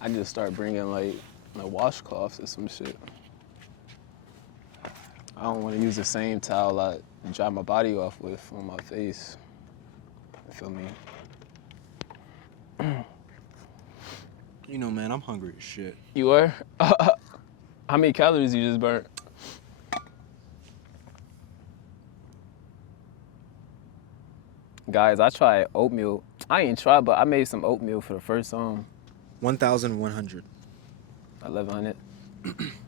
I just start bringing like washcloths or some shit. I don't want to use the same towel I dry my body off with on my face. You feel me? You know, man, I'm hungry as shit. You are? How many calories you just burnt? Guys, I tried oatmeal. I ain't tried, but I made some oatmeal for the first time. 1,100. 1,100.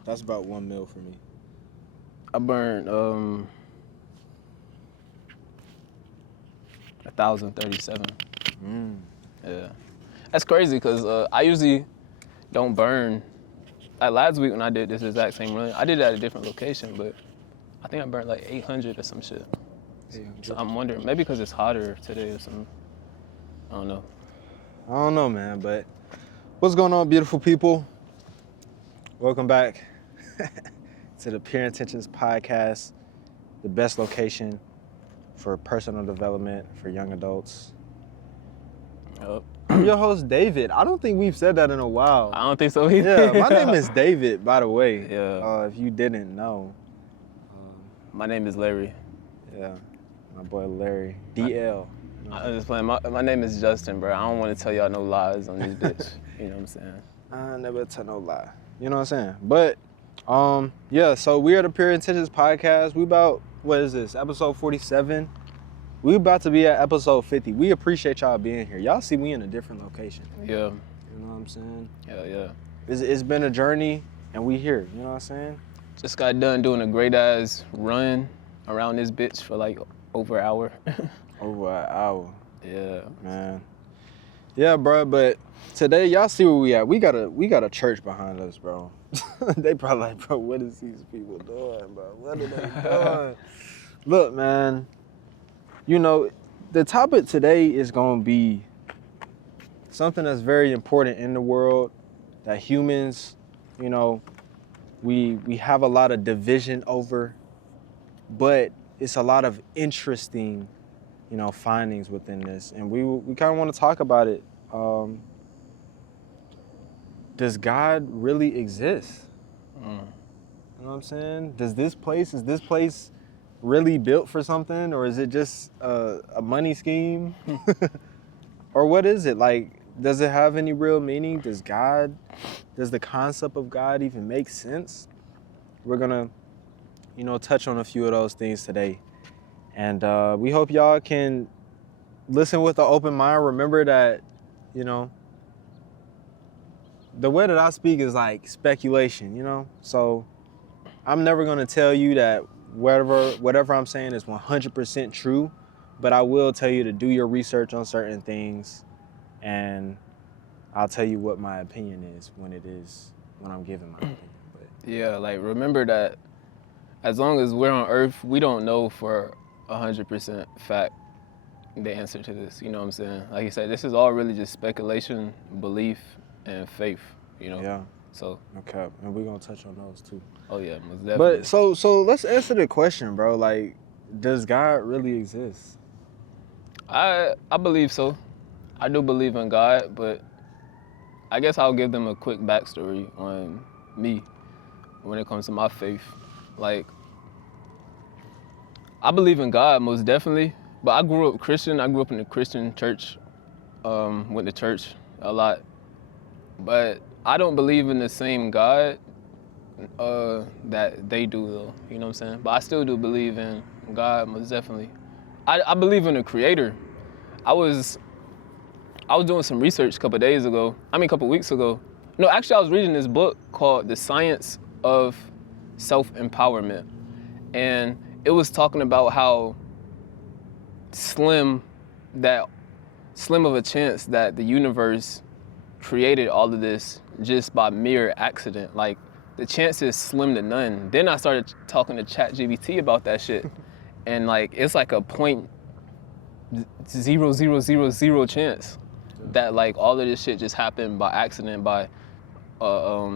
That's about 1 meal for me. I burned 1,037. Yeah, that's crazy because I usually don't burn. Like last week when I did this exact same run, I did it at a different location, but I think I burned like 800 or some shit. So I'm wondering, maybe because it's hotter today or something. I don't know. I don't know, man, but what's going on, beautiful people? Welcome back to the Pure Intentions Podcast, the best location for personal development for young adults. Yep. I'm your host, David. I don't think we've said that in a while. I don't think so either. Yeah, my name is David, by the way. Yeah. If you didn't know. My name is Larry. Yeah, my boy Larry. DL. I'm just playing. My name is Justin, bro. I don't want to tell y'all no lies on this bitch. You know what I'm saying? I never tell no lie. You know what I'm saying? But, yeah, so we are the Pure Intentions Podcast. We about, what is this, episode 47? We about to be at episode 50. We appreciate y'all being here. Y'all see we in a different location. Yeah. You know what I'm saying? Yeah. It's been a journey, and we here. You know what I'm saying? Just got done doing a great ass run around this bitch for like over an hour. Over an hour. Yeah. Man. Yeah, bro, but today, y'all see where we at. We got a church behind us, bro. They probably like, bro, what is these people doing, bro? What are they doing? Look, man, you know, the topic today is going to be something that's very important in the world, that humans, you know, we have a lot of division over, but it's a lot of interesting, you know, findings within this, and we kind of want to talk about it. Does God really exist? You know what I'm saying? Is this place really built for something, or is it just a money scheme? Or what is it? Like, does it have any real meaning? Does the concept of God even make sense? We're gonna, you know, touch on a few of those things today. And we hope y'all can listen with an open mind. Remember that, you know, the way that I speak is like speculation, you know? So I'm never gonna tell you that whatever I'm saying is 100% true, but I will tell you to do your research on certain things, and I'll tell you what my opinion is when I'm giving my opinion. But Yeah, like remember that as long as we're on Earth, we don't know for 100% fact the answer to this. You know what I'm saying? Like you said, this is all really just speculation, belief, and faith. You know. yeah, So. okay, and we're gonna touch on those too. Oh yeah, most definitely. But so let's answer the question, bro. Like, does God really exist? I believe so. I do believe in God, but I guess I'll give them a quick backstory on me when it comes to my faith. Like, I believe in God most definitely, but I grew up Christian. I grew up in a Christian church, went to church a lot, but I don't believe in the same God that they do though, you know what I'm saying? But I still do believe in God most definitely. I believe in a creator. I was doing some research a couple weeks ago. No, actually I was reading this book called The Science of Self-Empowerment. And it was talking about how slim of a chance that the universe created all of this just by mere accident. Like, the chance is slim to none. Then I started talking to ChatGPT about that shit. And like, it's like a 0.0000 chance that like all of this shit just happened by accident, by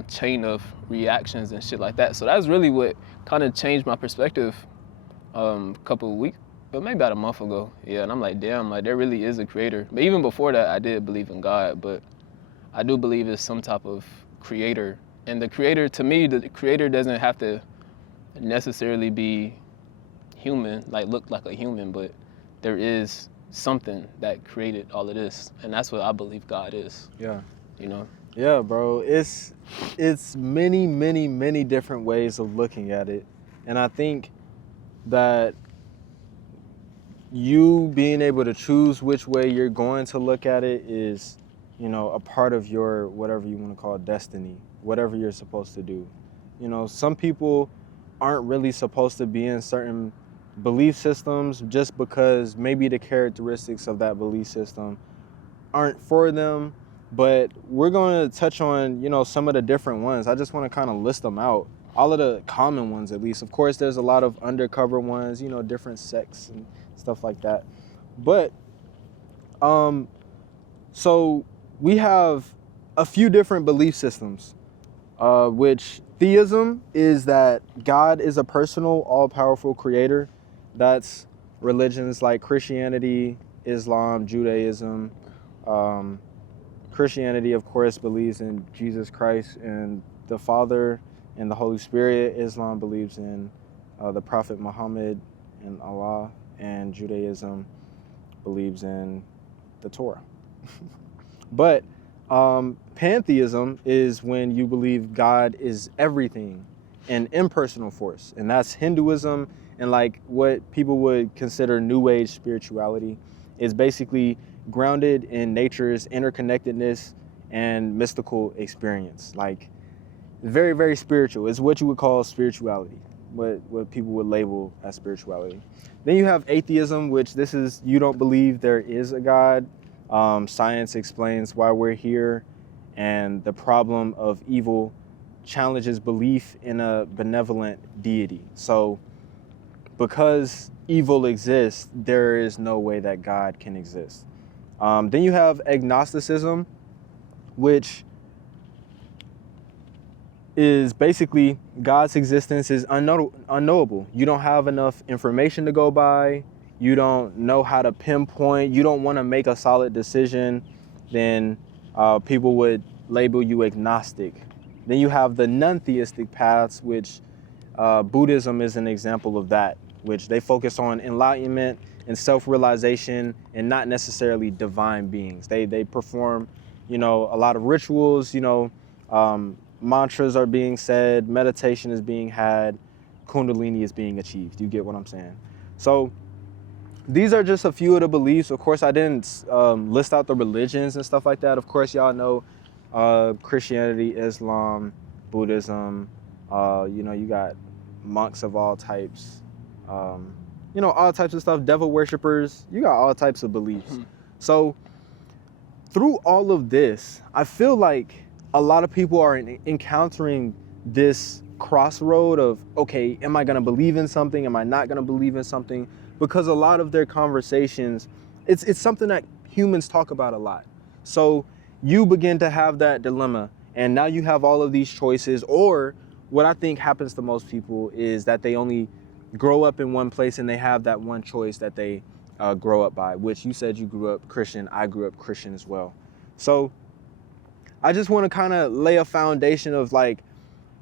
chain of reactions and shit like that. So that's really what kind of changed my perspective a couple of weeks, but maybe about a month ago. Yeah, and I'm like, damn, like there really is a creator. But even before that, I did believe in God, but I do believe is some type of creator. And the creator, to me, the creator doesn't have to necessarily be human, like look like a human, but there is something that created all of this. And that's what I believe God is, Yeah. you know? Yeah, bro. It's many, many, many different ways of looking at it. And I think that you being able to choose which way you're going to look at it is, you know, a part of your, whatever you want to call it, destiny, whatever you're supposed to do. You know, some people aren't really supposed to be in certain belief systems just because maybe the characteristics of that belief system aren't for them. But we're going to touch on, you know, some of the different ones. I just want to kind of list them out. All of the common ones, at least. Of course, there's a lot of undercover ones, you know, different sects and stuff like that. But, so we have a few different belief systems, which theism is that God is a personal, all-powerful creator. That's religions like Christianity, Islam, Judaism. Christianity, of course, believes in Jesus Christ and the Father and the Holy Spirit. Islam believes in the Prophet Muhammad and Allah, and Judaism believes in the Torah. But pantheism is when you believe God is everything, an impersonal force, and that's Hinduism, and like what people would consider New Age spirituality is basically grounded in nature's interconnectedness and mystical experience. Like very, very spiritual. It's what you would call spirituality, what people would label as spirituality. Then you have atheism, which this is you don't believe there is a God. Science explains why we're here, and the problem of evil challenges belief in a benevolent deity. So because evil exists, there is no way that God can exist. Then you have agnosticism, which is basically God's existence is unknowable. You don't have enough information to go by. You don't know how to pinpoint. You don't want to make a solid decision. Then people would label you agnostic. Then you have the non-theistic paths, which Buddhism is an example of that, which they focus on enlightenment and self-realization and not necessarily divine beings. They perform, you know, a lot of rituals, you know, mantras are being said, meditation is being had, Kundalini is being achieved. You get what I'm saying? So these are just a few of the beliefs. Of course, I didn't list out the religions and stuff like that. Of course, y'all know Christianity, Islam, Buddhism, you know, you got monks of all types, you know, all types of stuff, devil worshippers, you got all types of beliefs. So through all of this, I feel like a lot of people are encountering this crossroad of, okay, am I gonna believe in something? Am I not gonna believe in something? Because a lot of their conversations, it's something that humans talk about a lot. So you begin to have that dilemma, and now you have all of these choices, or what I think happens to most people is that they only grow up in one place and they have that one choice that they grow up by, which you said you grew up Christian. I grew up Christian as well. So I just want to kind of lay a foundation of like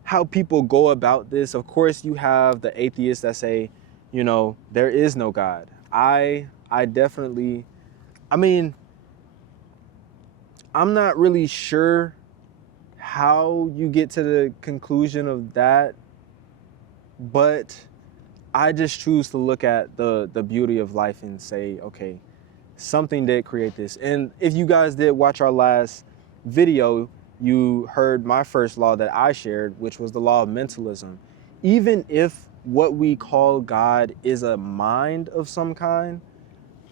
how people go about this. Of course, you have the atheists that say, you know, there is no God. I definitely, I mean, I'm not really sure how you get to the conclusion of that, but I just choose to look at the beauty of life and say, okay, something did create this. And if you guys did watch our last video, you heard my first law that I shared, which was the law of mentalism. Even if what we call God is a mind of some kind,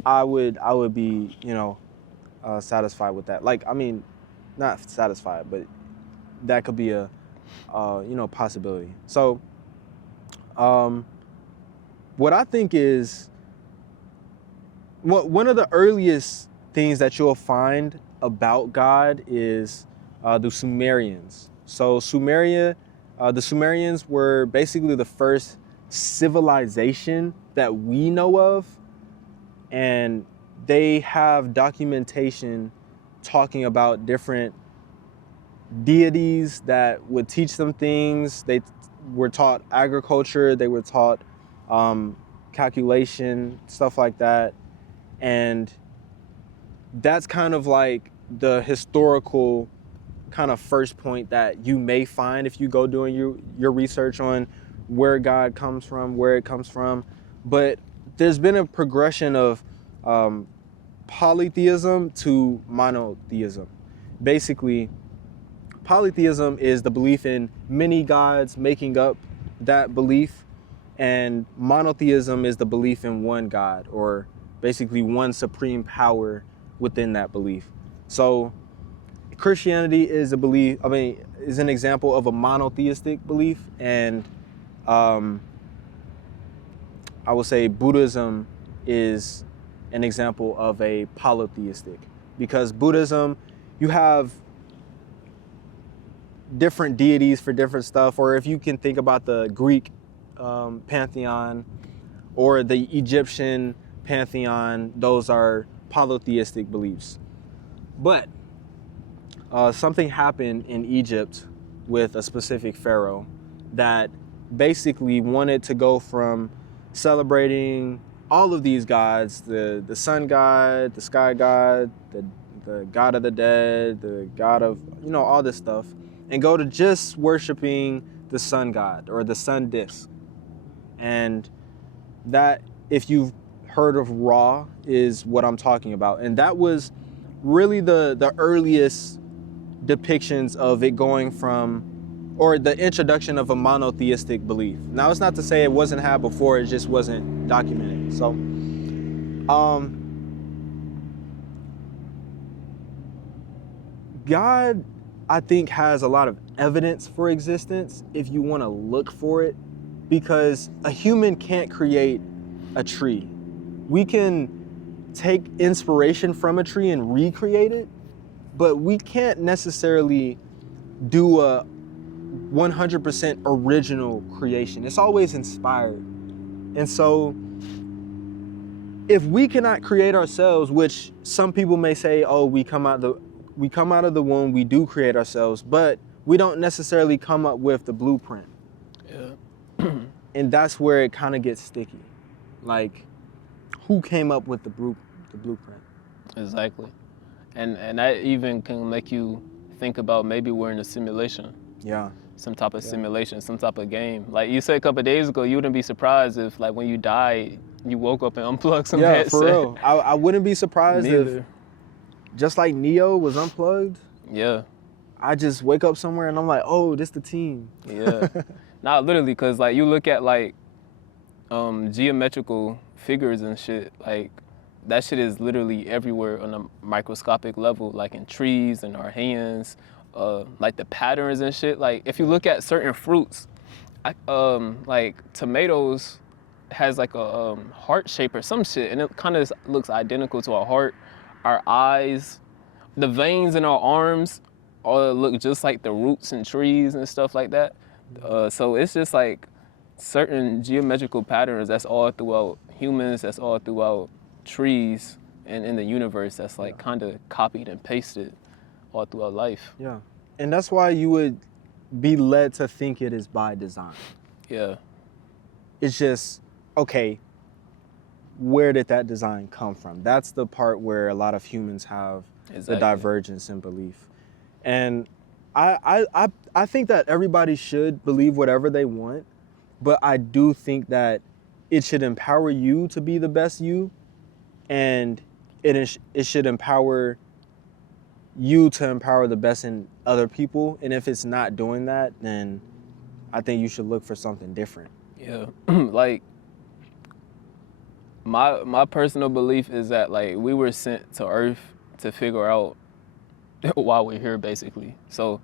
I would be, you know, satisfied with that. Like, I mean, not satisfied, but that could be a, you know, possibility. So, what I think is, one of the earliest things that you'll find about God is the Sumerians. So the Sumerians were basically the first civilization that we know of, and they have documentation talking about different deities that would teach them things. They were taught agriculture, they were taught calculation, stuff like that. And that's kind of like the historical kind of first point that you may find if you go doing your research on where God comes from, where it comes from. But there's been a progression of polytheism to monotheism. Basically, polytheism is the belief in many gods making up that belief, and monotheism is the belief in one God, or basically one supreme power within that belief. So Christianity is is an example of a monotheistic belief, and I would say Buddhism is an example of a polytheistic, because Buddhism, you have different deities for different stuff. Or if you can think about the Greek pantheon or the Egyptian pantheon, those are polytheistic beliefs. But something happened in Egypt with a specific pharaoh that basically wanted to go from celebrating all of these gods, the sun god, the sky god, the god of the dead, the god of, all this stuff, and go to just worshiping the sun god or the sun disk. And that, if you've heard of Ra, is what I'm talking about. And that was really the earliest depictions of it going from, or the introduction of a monotheistic belief. Now, it's not to say it wasn't had before, it just wasn't documented. So, God, I think, has a lot of evidence for existence if you want to look for it, because a human can't create a tree. We can take inspiration from a tree and recreate it, but we can't necessarily do a 100% original creation. It's always inspired. And so if we cannot create ourselves, which some people may say, oh, we come out of the womb, we do create ourselves, but we don't necessarily come up with the blueprint. Yeah. And that's where it kind of gets sticky. Like, who came up with the blueprint? Exactly. And that even can make you think about maybe we're in a simulation. Yeah. Some type of simulation, some type of game. Like you said a couple of days ago, you wouldn't be surprised if, like, when you died, you woke up and unplugged some headset. Yeah, for real. I wouldn't be surprised Neither. if, just like Neo was unplugged, Yeah. I just wake up somewhere and I'm like, oh, this the team. Yeah. Not literally, because, like, you look at, like, geometrical figures and shit, like, that shit is literally everywhere on a microscopic level, like in trees and our hands, like the patterns and shit. Like, if you look at certain fruits, like tomatoes has like a heart shape or some shit, and it kind of looks identical to a heart. Our eyes, the veins in our arms all look just like the roots in trees and stuff like that. So it's just like certain geometrical patterns that's all throughout humans, that's all throughout trees, and in the universe, that's like kind of copied and pasted all throughout life. Yeah. And that's why you would be led to think it is by design. Yeah. It's just, okay, where did that design come from? That's the part where a lot of humans have the divergence in belief. And I think that everybody should believe whatever they want, but I do think that it should empower you to be the best you, and it should empower you to empower the best in other people. And if it's not doing that, then I think you should look for something different. Yeah. Like, my personal belief is that, like, we were sent to Earth to figure out why we're here, basically. So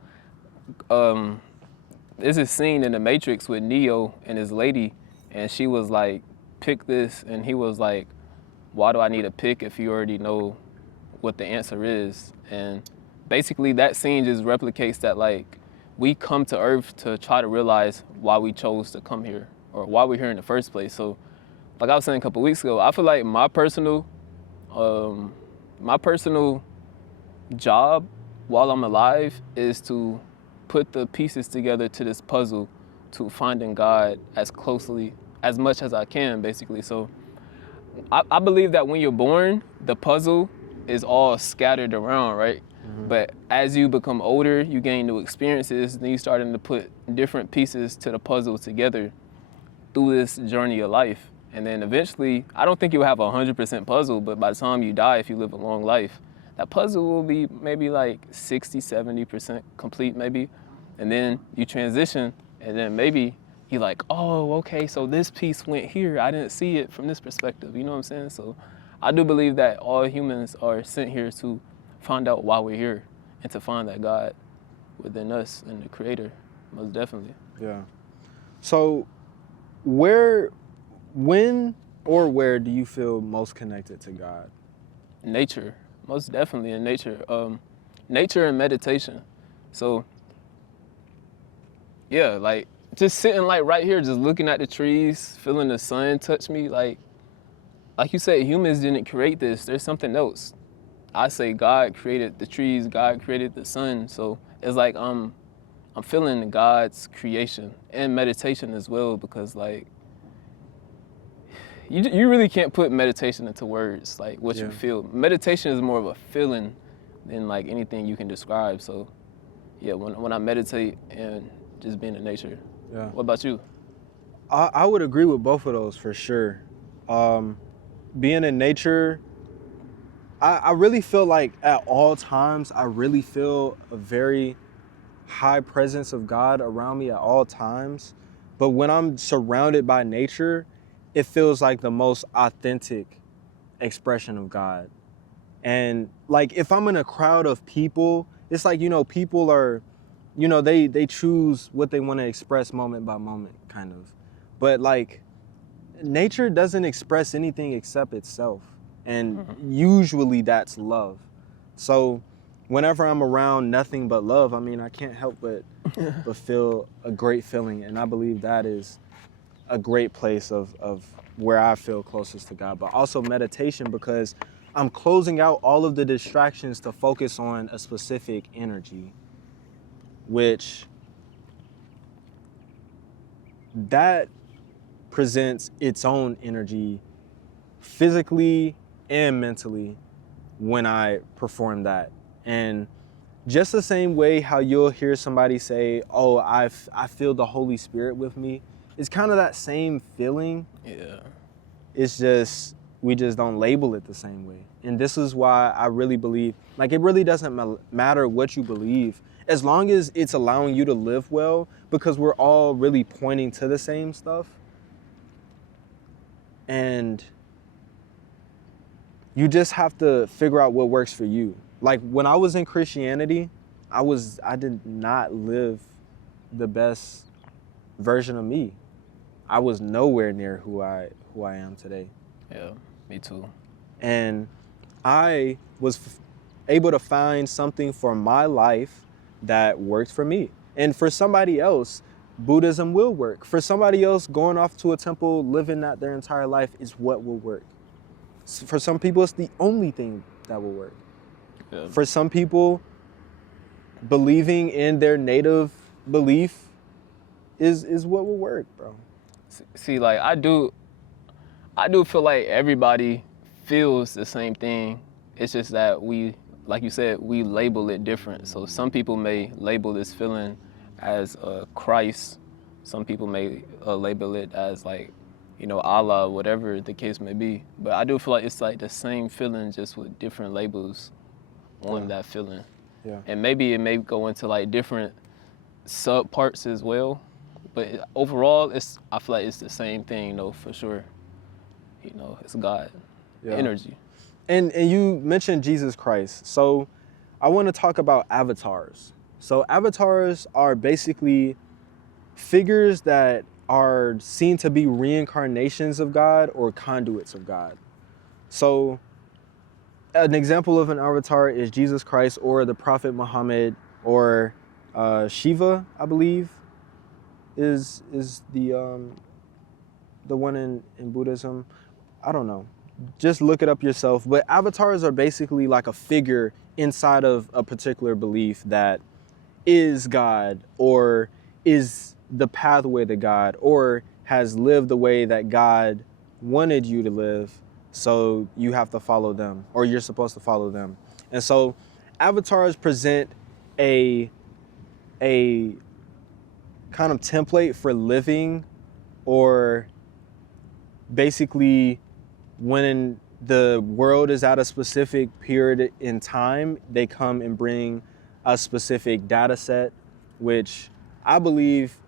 there's a scene in The Matrix with Neo and his lady, and she was like, pick this, and he was like, why do I need to pick if you already know what the answer is? And basically that scene just replicates that, like, we come to Earth to try to realize why we chose to come here, or why we're here in the first place. So, like I was saying a couple weeks ago, I feel like my personal job while I'm alive is to put the pieces together to this puzzle to finding God as much as I can, basically. So I believe that when you're born, the puzzle is all scattered around, right? But as you become older, you gain new experiences, then you starting to put different pieces to the puzzle together through this journey of life. And then eventually, I don't think you'll have a 100% puzzle, but by the time you die, if you live a long life, that puzzle will be maybe like 60, 70% complete maybe. And then you transition, and then maybe you're like, oh, okay, so this piece went here. I didn't see it from this perspective, you know what I'm saying? So I do believe that all humans are sent here to find out why we're here and to find that God within us and the Creator, most definitely. Yeah. So when or where do you feel most connected to God? Nature, most definitely in nature. Nature and meditation. So yeah, like just sitting like right here, just looking at the trees, feeling the sun touch me. Like you said, humans didn't create this. There's something else. I say God created the trees, God created the sun. So it's like I'm feeling God's creation and meditation as well, because like you really can't put meditation into words, like what you feel. Meditation is more of a feeling than like anything you can describe. So yeah, when I meditate and just being in nature. Yeah. What about you? I would agree with both of those for sure. Being in nature, I really feel like at all times, I really feel a very high presence of God around me at all times. But when I'm surrounded by nature, it feels like the most authentic expression of God. And like if I'm in a crowd of people, it's like, people are, they choose what they want to express moment by moment, kind of. But like nature doesn't express anything except itself. And usually that's love. So whenever I'm around nothing but love, I mean, I can't help but feel a great feeling. And I believe that is a great place of where I feel closest to God. But also meditation, because I'm closing out all of the distractions to focus on a specific energy, which that presents its own energy physically and mentally when I perform that. And just the same way how you'll hear somebody say, oh, I feel the Holy Spirit with me, it's kind of that same feeling. Yeah. It's just, we just don't label it the same way. And this is why I really believe, like, it really doesn't matter what you believe, as long as it's allowing you to live well, because we're all really pointing to the same stuff. And you just have to figure out what works for you. Like when I was in Christianity, I did not live the best version of me. I was nowhere near who I am today. Yeah, me too. And I was able to find something for my life that worked for me. And for somebody else, Buddhism will work. For somebody else, going off to a temple, living that their entire life is what will work. For some people, it's the only thing that will work. Yeah. For some people, believing in their native belief is what will work, bro. See, like I do feel like everybody feels the same thing. It's just that we, like you said, we label it different. So some people may label this feeling as Christ. Some people may label it as like, Allah, whatever the case may be. But I do feel like it's like the same feeling, just with different labels on that feeling. Yeah. And maybe it may go into like different sub parts as well. But overall, I feel like it's the same thing, for sure. It's God, energy. And you mentioned Jesus Christ. So I want to talk about avatars. So avatars are basically figures that are seen to be reincarnations of God or conduits of God. So an example of an avatar is Jesus Christ or the Prophet Muhammad or Shiva, I believe, is the one in Buddhism. I don't know. just look it up yourself. But avatars are basically like a figure inside of a particular belief that is God, or is the pathway to God, or has lived the way that God wanted you to live. So you have to follow them, or you're supposed to follow them. And so avatars present a kind of template for living, or basically when the world is at a specific period in time, they come and bring a specific data set, which I believe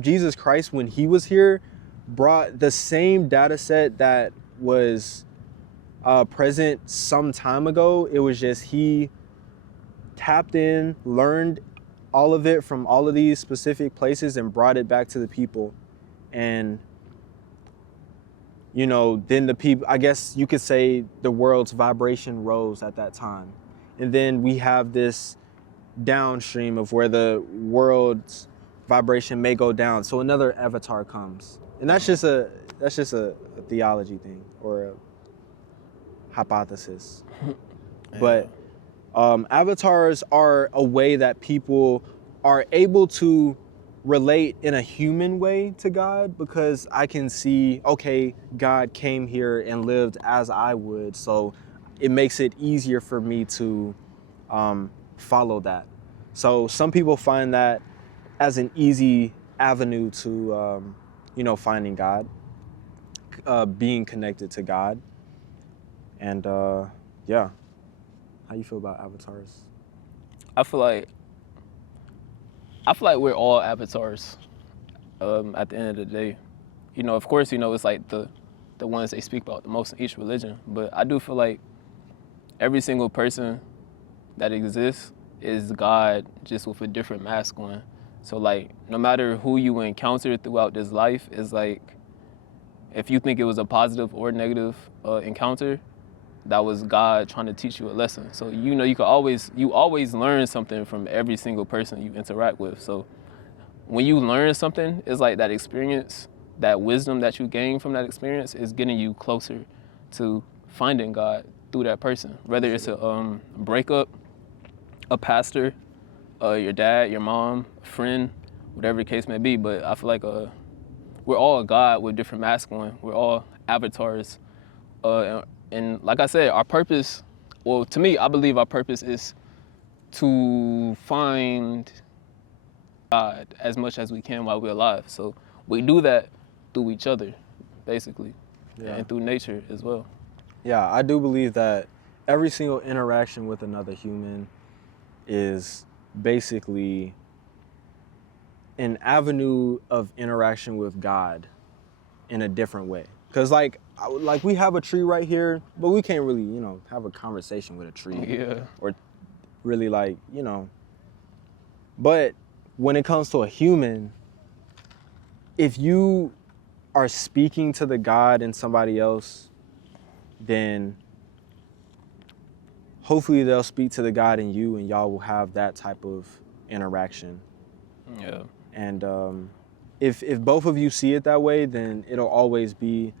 Jesus Christ, when he was here, brought the same data set that was present some time ago. It was just he tapped in, learned all of it from all of these specific places and brought it back to the people. And you know, then the people, I guess you could say the world's vibration rose at that time. And then we have this downstream of where the world's vibration may go down. So another avatar comes. And that's just a theology thing, or a hypothesis. Yeah. But avatars are a way that people are able to relate in a human way to God, because I can see, okay, God came here and lived as I would, so it makes it easier for me to follow that. So some people find that as an easy avenue to, you know, finding God, being connected to God. And yeah, how you feel about avatars? I feel like we're all avatars at the end of the day. You know, of course, you know, it's like the ones they speak about the most in each religion. But I do feel like every single person that exists is God, just with a different mask on. So like, no matter who you encounter throughout this life, is like, if you think it was a positive or negative encounter, that was God trying to teach you a lesson. So you know, you always learn something from every single person you interact with. So when you learn something, it's like that experience, that wisdom that you gain from that experience is getting you closer to finding God through that person. Whether it's a breakup, a pastor, your dad, your mom, a friend, whatever the case may be. But I feel like we're all God with different masks on. We're all avatars. And like I said, our purpose, well, to me, I believe our purpose is to find God as much as we can while we're alive. So we do that through each other, basically, and through nature as well. Yeah, I do believe that every single interaction with another human is basically an avenue of interaction with God in a different way. Because like we have a tree right here, but we can't really, you know, have a conversation with a tree. Yeah. Or really, like, you know. But when it comes to a human, if you are speaking to the God in somebody else, then hopefully they'll speak to the God in you, and y'all will have that type of interaction. Yeah. And if both of you see it that way, then it'll always be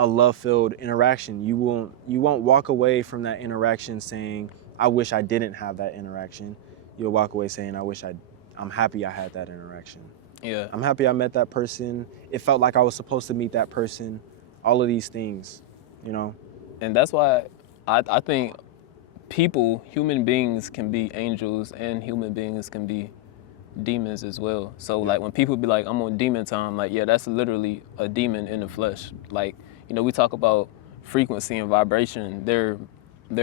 a love-filled interaction. You won't walk away from that interaction saying, I wish I didn't have that interaction. You'll walk away saying, I'm happy I had that interaction. Yeah. I'm happy I met that person. It felt like I was supposed to meet that person. All of these things, you know? And that's why I think human beings can be angels, and human beings can be demons as well. So like when people be like, I'm on demon time, like, yeah, that's literally a demon in the flesh. Like, you know, we talk about frequency and vibration. They're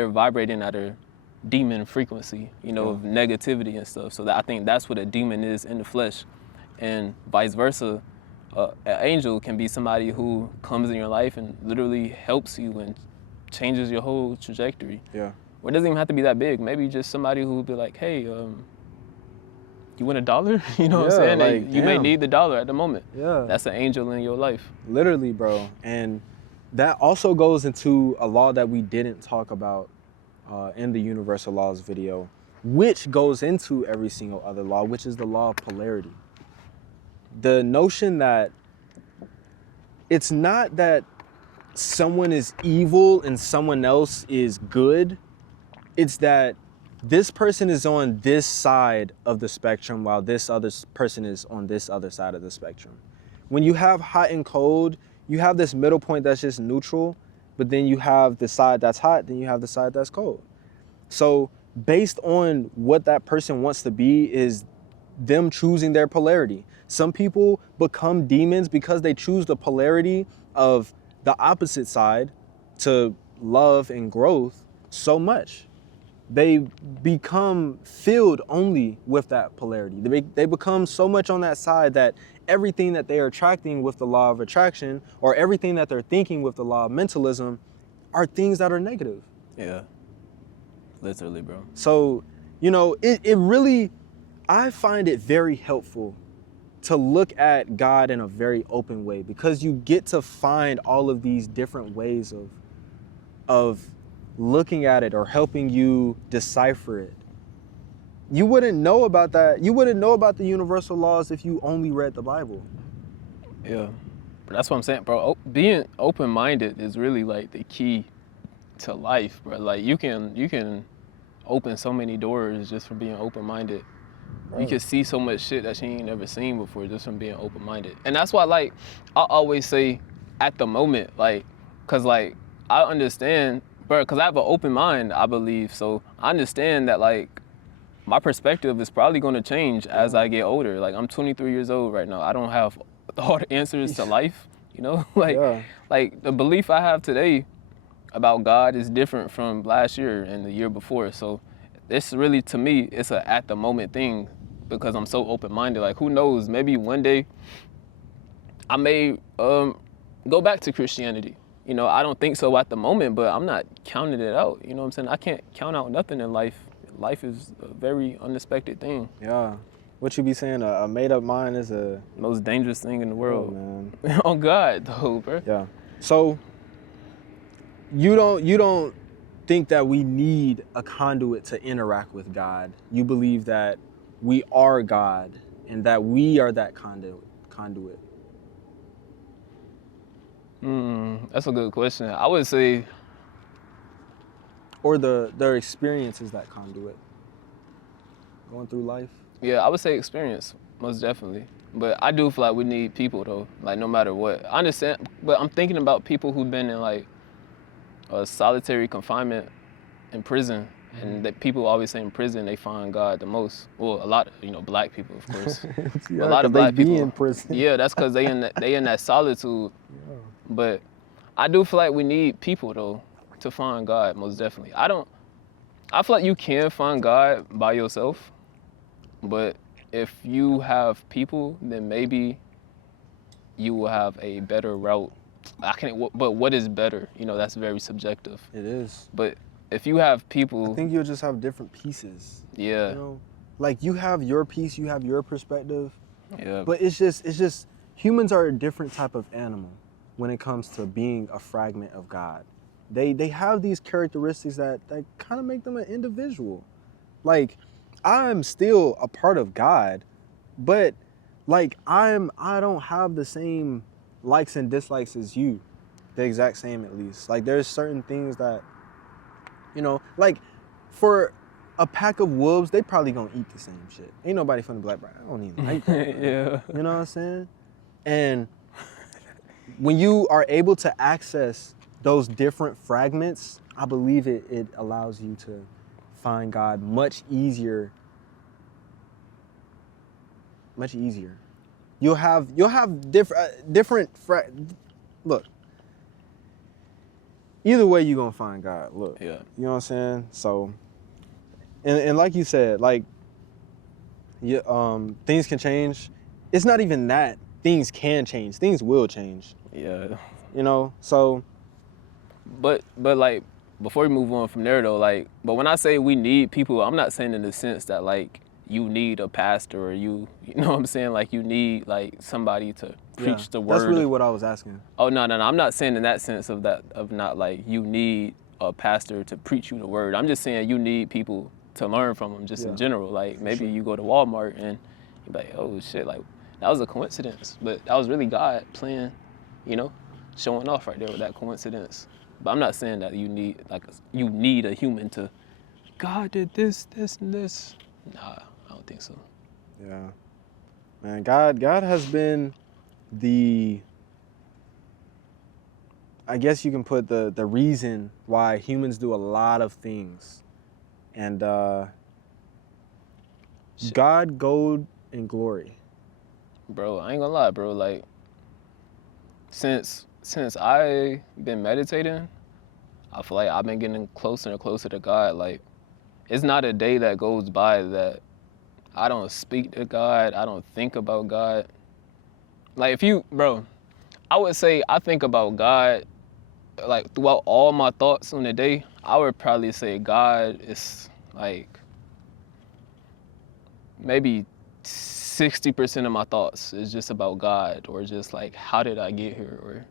vibrating at a demon frequency, you know, of negativity and stuff. So I think that's what a demon is in the flesh. And vice versa, an angel can be somebody who comes in your life and literally helps you and changes your whole trajectory. Yeah. Or it doesn't even have to be that big. Maybe just somebody who would be like, hey, you want $1? You know what I'm saying? Like, you may need the $1 at the moment. Yeah. That's an angel in your life. Literally, bro. And that also goes into a law that we didn't talk about in the universal laws video, which goes into every single other law, which is the law of polarity. The notion that it's not that someone is evil and someone else is good. It's that this person is on this side of the spectrum while this other person is on this other side of the spectrum. When you have hot and cold, you have this middle point that's just neutral, but then you have the side that's hot, then you have the side that's cold. So based on what that person wants to be is them choosing their polarity. Some people become demons because they choose the polarity of the opposite side to love and growth so much. They become filled only with that polarity. They become so much on that side that everything that they are attracting with the law of attraction or everything that they're thinking with the law of mentalism are things that are negative. Yeah. Literally, bro. So, you know, it really, I find it very helpful to look at God in a very open way because you get to find all of these different ways of looking at it or helping you decipher it. You wouldn't know about that. You wouldn't know about the universal laws if you only read the Bible. Yeah. But that's what I'm saying, bro. Being open-minded is really like the key to life, bro. Like you can open so many doors just from being open-minded. Right. You can see so much shit that you ain't never seen before just from being open-minded. And that's why, like, I always say at the moment, like, cause like I understand, bro, because I have an open mind, I believe. So I understand that, like, my perspective is probably going to change as I get older. Like, I'm 23 years old right now. I don't have all the answers to life, you know? Like the belief I have today about God is different from last year and the year before. So it's really, to me, it's a at the moment thing because I'm so open-minded. Like, who knows? Maybe one day I may go back to Christianity. You know, I don't think so at the moment, but I'm not counting it out. You know what I'm saying? I can't count out nothing in life. Life is a very unexpected thing. Yeah. What you be saying, a made-up mind is a... most dangerous thing in the world. Oh, man. On God, though, bro. Yeah. So, you don't think that we need a conduit to interact with God. You believe that we are God and that we are that conduit. That's a good question. I would say... Or their experience is that conduit. Going through life. Yeah, I would say experience, most definitely. But I do feel like we need people, though, like, no matter what. I understand, but I'm thinking about people who've been in, like, a solitary confinement in prison. And that people always say in prison they find God the most. Well, a lot of, you know, black people, of course. Yeah, a lot of black people in prison. Yeah, that's because they in that solitude. Yeah. But I do feel like we need people, though, to find God, most definitely. I feel like you can find God by yourself, but if you have people, then maybe you will have a better route. But what is better? You know, that's very subjective. It is. But if you have people... I think you'll just have different pieces. Yeah. You know? Like, you have your piece, you have your perspective. Yeah. But it's just, humans are a different type of animal when it comes to being a fragment of God. They have these characteristics that kind of make them an individual. Like, I'm still a part of God, but like I don't have the same likes and dislikes as you, the exact same at least. Like, there's certain things that, you know, like for a pack of wolves, they probably gonna eat the same shit. Ain't nobody from the black bro. I don't even like that. Yeah. You know what I'm saying? And when you are able to access those different fragments, I believe it allows you to find God much easier. Much easier. You'll have different look. Either way, you're gonna find God. Look. Yeah. You know what I'm saying? So, and like you said, like, things can change. It's not even that things can change. Things will change. Yeah. You know. So. But like, before we move on from there though, like, but when I say we need people, I'm not saying in the sense that like you need a pastor or you know what I'm saying? Like you need like somebody to preach the word. That's really what I was asking. Oh, no. I'm not saying in that sense of not like you need a pastor to preach you the word. I'm just saying you need people to learn from them just in general. Like maybe you go to Walmart and you're like, oh shit, like that was a coincidence, but that was really God playing, you know? showing off right there with that coincidence. But I'm not saying that you need a human to, God did this, this, and this. Nah, I don't think so. Yeah. Man, God has been I guess you can put the reason why humans do a lot of things. And God, gold, and glory. Bro, I ain't gonna lie, bro. Like, since I been meditating, I feel like I've been getting closer and closer to God. Like, it's not a day that goes by that I don't speak to God, I don't think about God. Like, I would say I think about God, like, throughout all my thoughts on the day, I would probably say God is, like, maybe 60% of my thoughts is just about God, or just like, how did I get here,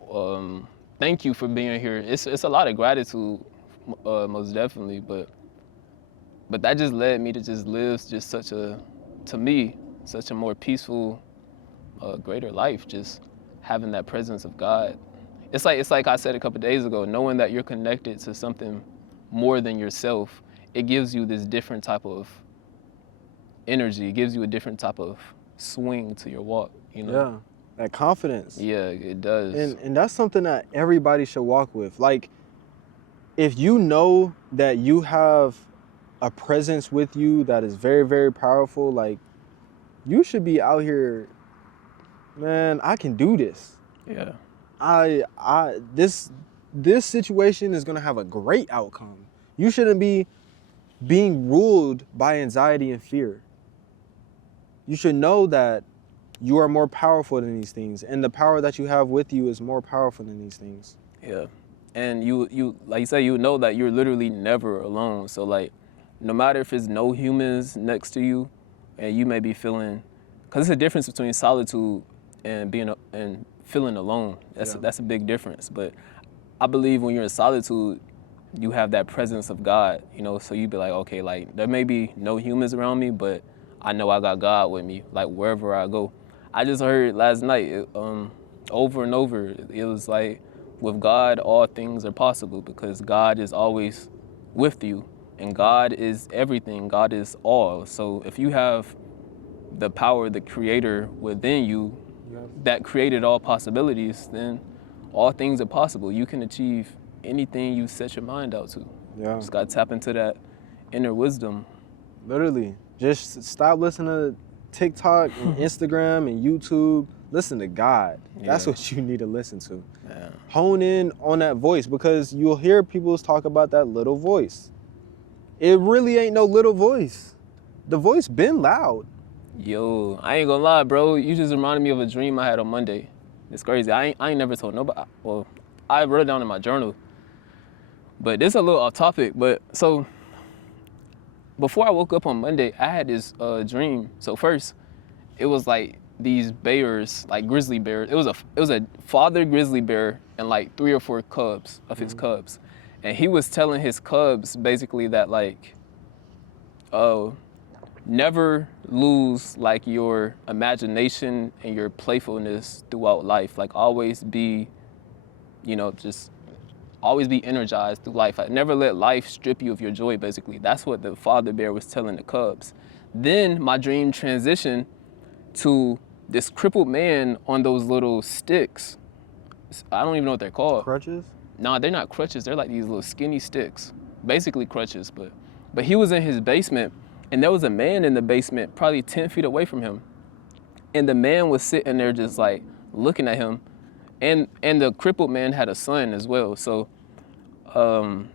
or thank you for being here. It's a lot of gratitude, most definitely, but that just led me to just live just such a more peaceful, greater life, just having that presence of God. It's like I said a couple days ago, knowing that you're connected to something more than yourself, it gives you this different type of energy. It gives you a different type of swing to your walk, you know? Yeah, that confidence. Yeah, it does. And that's something that everybody should walk with. Like, if you know that you have a presence with you that is very, very powerful, like, you should be out here, man, I can do this. Yeah. This situation is gonna have a great outcome. You shouldn't be being ruled by anxiety and fear. You should know that you are more powerful than these things, and the power that you have with you is more powerful than these things. Yeah. And you like you say, you know that you're literally never alone. So, like, no matter if it's no humans next to you, and you may be feeling, because it's a difference between solitude and feeling alone. That's a big difference. But I believe when you're in solitude, you have that presence of God, you know, so you be like, okay, like, there may be no humans around me, but I know I got God with me, like, wherever I go. I just heard last night, over and over, it was like, with God, all things are possible, because God is always with you, and God is everything. God is all. So if you have the power, the creator within you, that created all possibilities, then all things are possible. You can achieve anything you set your mind out to. Yeah. Just got to tap into that inner wisdom. Literally. Just stop listening to TikTok and Instagram and YouTube. Listen to God. That's what you need to listen to. Yeah. Hone in on that voice, because you'll hear people talk about that little voice. It really ain't no little voice. The voice been loud. Yo, I ain't gonna lie, bro. You just reminded me of a dream I had on Monday. It's crazy. I ain't never told nobody. Well, I wrote it down in my journal. But this is a little off topic. But so, before I woke up on Monday, I had this dream. So first, it was like these bears, like grizzly bears. It was a father grizzly bear and like 3 or 4 cubs of his cubs, and he was telling his cubs basically that, like, never lose, like, your imagination and your playfulness throughout life. Like, always be, you know, just always be energized through life. Like, never let life strip you of your joy, basically. That's what the father bear was telling the cubs. Then my dream transitioned to this crippled man on those little sticks. I don't even know what they're called. Crutches? No, they're not crutches. They're like these little skinny sticks. Basically crutches, but he was in his basement, and there was a man in the basement probably 10 feet away from him. And the man was sitting there just, like, looking at him. And the crippled man had a son as well. So the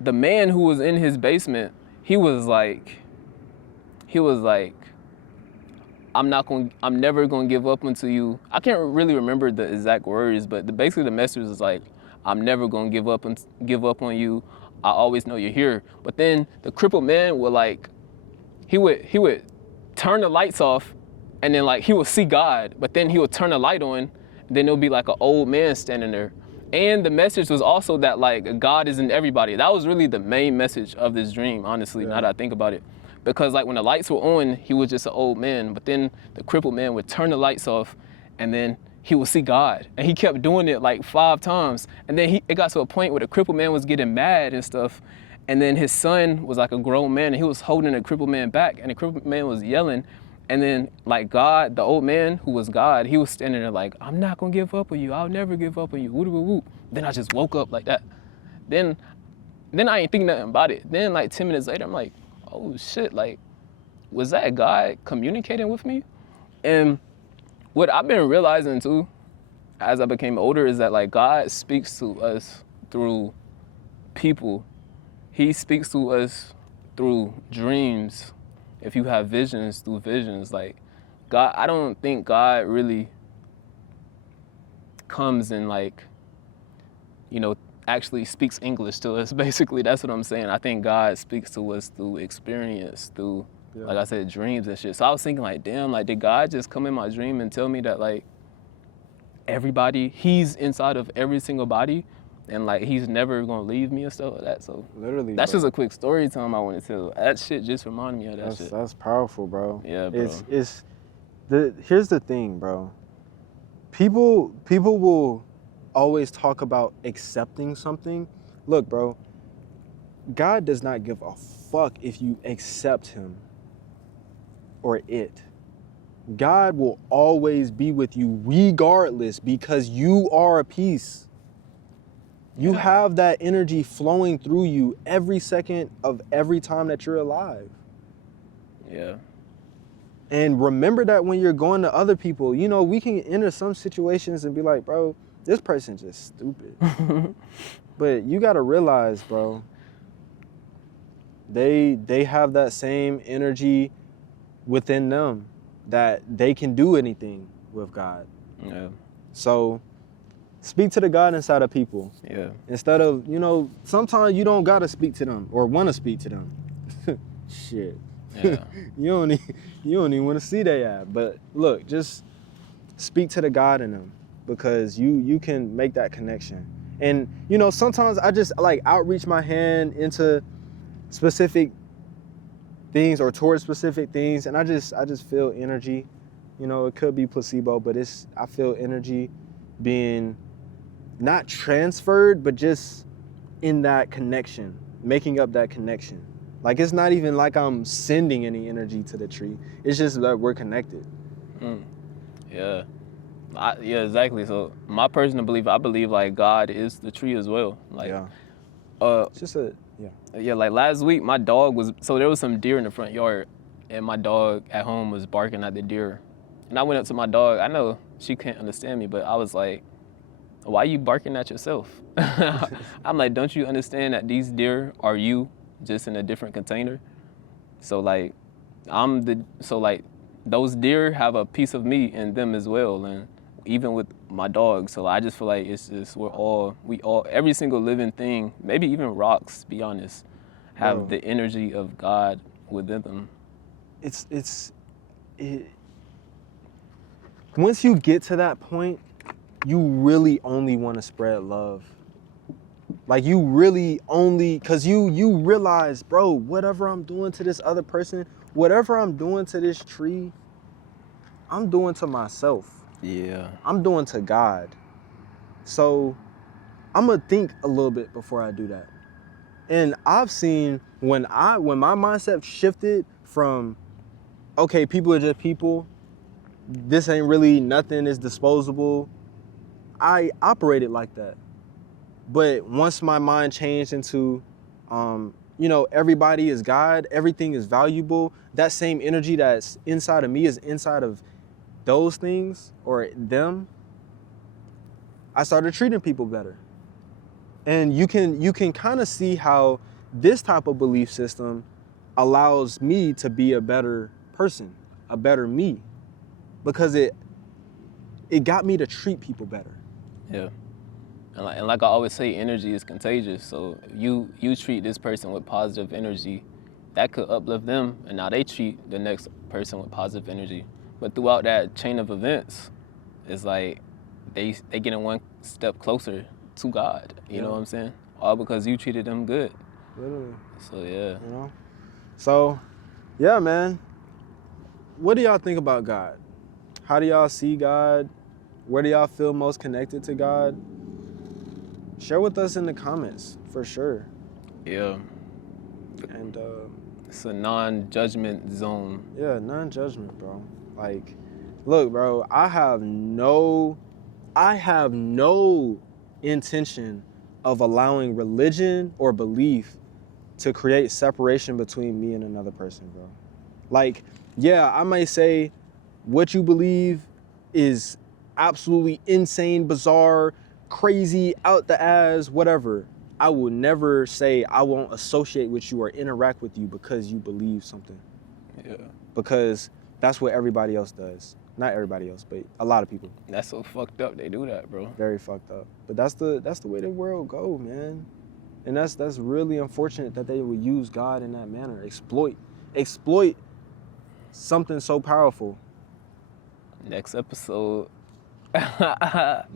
man who was in his basement, he was like, I'm never gonna give up until you. I can't really remember the exact words, but basically the message is like, I'm never gonna give up on you. I always know you're here. But then the crippled man would, like, he would turn the lights off, and then, like, he would see God, but then he would turn the light on, and then there'll be like an old man standing there. And the message was also that, like, God is in everybody. That was really the main message of this dream, honestly, now that I think about it. Because, like, when the lights were on, he was just an old man, but then the crippled man would turn the lights off, and then he would see God, and he kept doing it like 5 times, and then it got to a point where the crippled man was getting mad and stuff, and then his son was like a grown man, and he was holding the crippled man back, and the crippled man was yelling, and then like God, the old man who was God, he was standing there like, I'm not gonna give up on you, I'll never give up on you, whoop, whoop, whoop. Then I just woke up like that. Then I ain't think nothing about it. Then like 10 minutes later, I'm like, oh shit, like, was that God communicating with me? And what I've been realizing too, as I became older, is that like God speaks to us through people. He speaks to us through dreams. If you have visions, through visions. Like God, I don't think God really comes and like, you know, actually speaks English to us. Basically, that's what I'm saying. I think God speaks to us through experience, through, like I said, dreams and shit. So I was thinking like, damn, like did God just come in my dream and tell me that like everybody, he's inside of every single body and like he's never gonna leave me and stuff like that. So Literally, that's bro. just a quick story time I want to tell. That shit just reminded me of that shit. That's powerful, bro. Yeah, bro. Here's the thing, bro. People will always talk about accepting something. Look, bro, God does not give a fuck if you accept him or it. God will always be with you regardless because you are a piece. You have that energy flowing through you every second of every time that you're alive. Yeah. And remember that when you're going to other people, you know, we can enter some situations and be like, bro, this person's just stupid. But you got to realize, bro, they have that same energy within them that they can do anything with God. Yeah. So speak to the God inside of people. Yeah. Instead of, you know, sometimes you don't got to speak to them or want to speak to them. Shit. Yeah. You don't even want to see they at. But look, just speak to the God in them because you can make that connection. And, you know, sometimes I just like outreach my hand into specific things or towards specific things, and I just feel energy. You know, it could be placebo, but I feel energy being not transferred, but just in that connection, making up that connection. Like it's not even like I'm sending any energy to the tree. It's just that we're connected. Yeah. Yeah, exactly. So my personal belief, I believe like God is the tree as well. Like, it's just yeah, like last week my dog there was some deer in the front yard, and my dog at home was barking at the deer, and I went up to my dog. I know she can't understand me, but I was like, "Why are you barking at yourself?" I'm like, "Don't you understand that these deer are you, just in a different container?" So like, those deer have a piece of me in them as well, and even with my dog. So I just feel like it's just every single living thing, maybe even rocks, to be honest, have the energy of God within them. Once you get to that point, you really only want to spread love. Like you really only, cause you realize, bro, whatever I'm doing to this other person, whatever I'm doing to this tree, I'm doing to myself. Yeah. I'm doing to God. So I'm gonna think a little bit before I do that. And I've seen when my mindset shifted from, okay, people are just people, this ain't really nothing, is disposable. I operated like that. But once my mind changed into, you know, everybody is God, everything is valuable, that same energy that's inside of me is inside of those things or them, I started treating people better. And you can kind of see how this type of belief system allows me to be a better person, a better me, because it got me to treat people better. Yeah. And like I always say, energy is contagious. So you treat this person with positive energy, that could uplift them, and now they treat the next person with positive energy. But throughout that chain of events, it's like they getting one step closer to God. You know what I'm saying? All because you treated them good. Literally. So yeah. You know? So, yeah, man. What do y'all think about God? How do y'all see God? Where do y'all feel most connected to God? Share with us in the comments, for sure. Yeah. And It's a non-judgment zone. yeah, non-judgment, bro. Like, look, bro, I have no intention of allowing religion or belief to create separation between me and another person, bro. Like, yeah, I might say what you believe is absolutely insane, bizarre, crazy, out the ass, whatever. I will never say I won't associate with you or interact with you because you believe something. Yeah. Because that's what everybody else does. Not everybody else, but a lot of people. That's so fucked up. They do that, bro. Very fucked up. But that's the way the world go, man. And that's really unfortunate that they would use God in that manner. Exploit something so powerful. Next episode.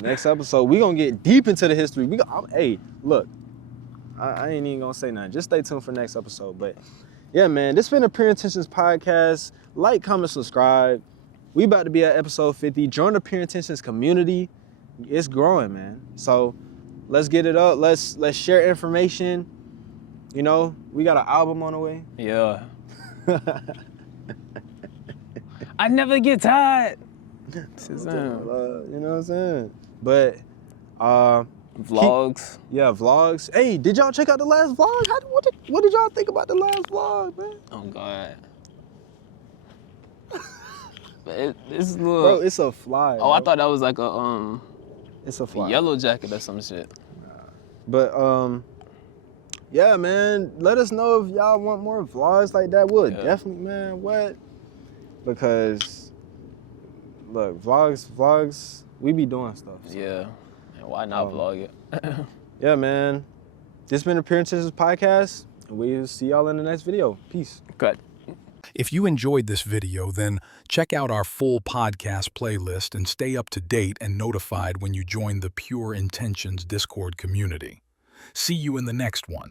Next episode, we gonna get deep into the history. Hey, look, I ain't even gonna say nothing. Just stay tuned for next episode. But yeah, man, this been a Pure Intentions podcast. Like, comment, subscribe. We about to be at episode 50. Join the Pure Intentions community. It's growing, man. So let's get it up. Let's share information. You know, we got an album on the way. Yeah. I never get tired. You know what I'm saying? But vlogs. Yeah, vlogs. Hey, did y'all check out the last vlog? What did y'all think about the last vlog, man? Oh God. It's little. Bro, it's a fly. Oh, I thought that was like a it's a fly. yellow jacket or some shit. But yeah, man. Let us know if y'all want more vlogs like that. We'll definitely, man. What? Because look, vlogs. We be doing stuff. So. Yeah. And why not vlog it? Yeah, man. This been a Pure Intentions podcast, and we'll see y'all in the next video. Peace. Cut. If you enjoyed this video, then check out our full podcast playlist and stay up to date and notified when you join the Pure Intentions Discord community. See you in the next one.